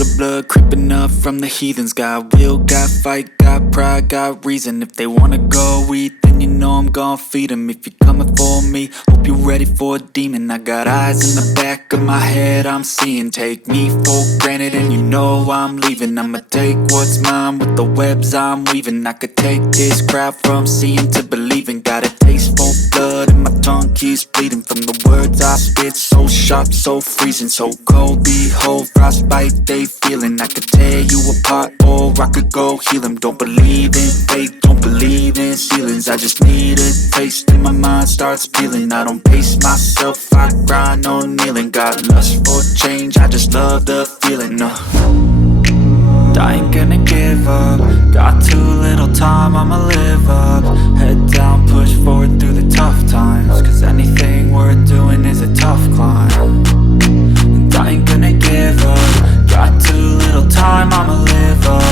the blood creeping up from the heathens. Got will, got fight, got pride, got reason. If they wanna go eat, then you know I'm gon' feed them. If you're coming for me, hope you're ready for a demon. I got eyes in the back of my head, I'm seeing. Take me for granted and you know I'm leaving. I'ma take what's mine with the webs I'm weaving. I could take this crowd from seeing to believing. Got a taste for blood and my tongue keeps bleeding from the words I spit. So sharp, so freezing, so cold. Behold, frostbite they feeling. I could tear you apart or I could go heal them. Don't believe in fate, don't believe in ceilings. I just need a taste and my mind starts peeling. I don't pace myself, I grind on kneeling. Got lust for change, I just love the feeling. I ain't gonna give up. Got too little time, I'ma live up. Head down, push forward through the tough times. Cause anything worth doing is a tough climb. And I ain't gonna give up. Got too little time, I'ma live up.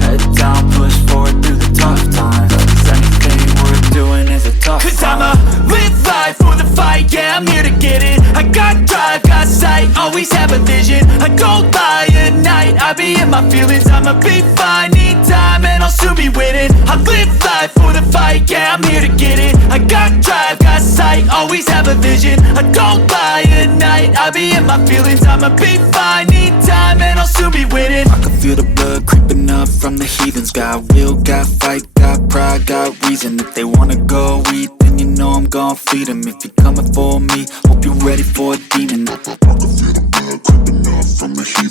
Head down, push forward through the tough times. Cause anything worth doing is a tough climb. Cause I'ma live life for the fight, yeah, I'm here to get it. I got drive, got sight, always have a vision. I go by at night, I be in my feelings. I'ma be fine, need time and I'll soon be winning. I live life for the fight, yeah, I'm here to get it. I got drive, got sight, always have a vision. I go by at night, I be in my feelings. I'ma be fine, need time and I'll soon be winning. I can feel the blood creeping up from the heathens. Got will, got fight, got pride, got reason. If they wanna go eat, then you know I'm gon' feed them. If you're coming for me, hope you're ready for a demon. I can feel the blood creeping up from the heathens.